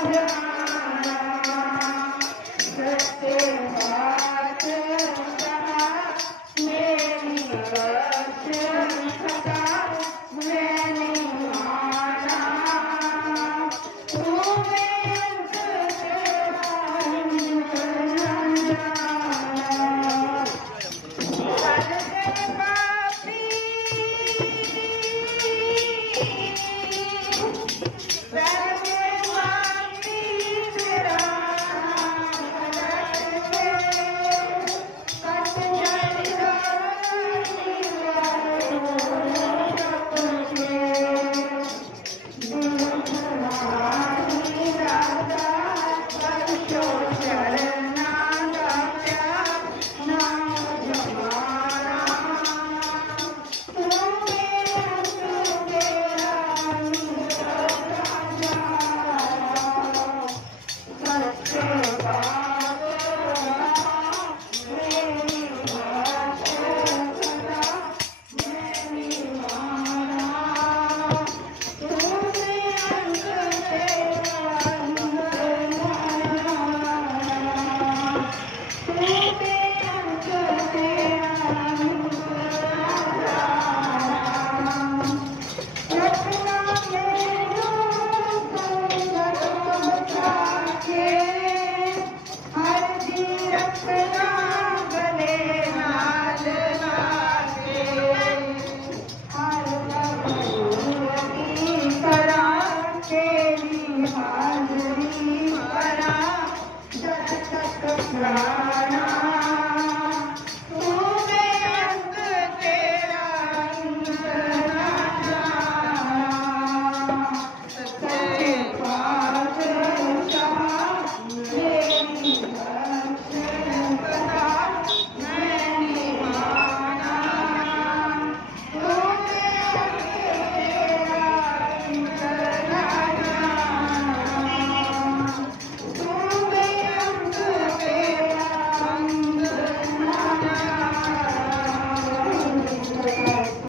Obrigado. Yeah. Krishna, Krishna,